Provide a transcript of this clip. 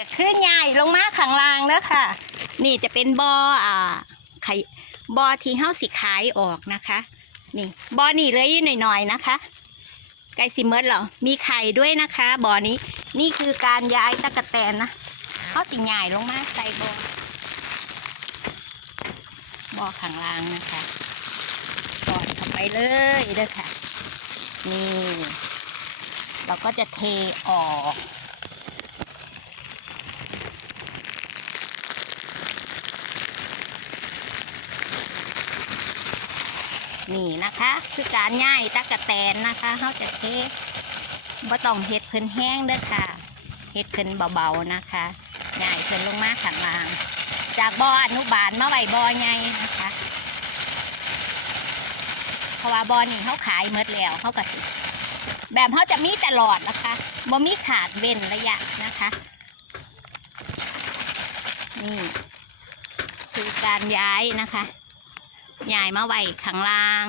ก็คือใหญ่ลงมาข้างล่างเด้อค่ะ นี่จะเป็นบออ่าไข่บอที่เฮาสิขายออกนะคะ นี่บอนี่เลยอยู่หน่อยๆนะคะไก่สิเมิร์ดเหรอมีไข่ด้วยนะคะบอนี้ นี่คือการย้ายตะกะแตนนะเขาสิใหญ่ลงมาใส่บอบอข้างล่างนะคะกอดเข้าไปเลยเด้อค่ะ นี่ เราก็จะเทออก นี่นะคะ คือการย่ายตะกะแตนนะคะเขาจะเทบ่ต้องเฮ็ดเพิ่นแห้งเด้อค่ะเฮ็ดเพิ่นเบาๆนะคะย่ายเพิ่นลงมาข้างล่าง จากบ่ออนุบาลมาไว้บ่อใหญ่นะคะ เพราะว่าบ่อนี่เขาขายหมดแล้วเขาก็สิแบบเขาจะมีตลอดนะคะบ่มีขาดเว้นระยะนะคะนี่คือการย้ายนะคะ ยายมาไว้ข้างล่าง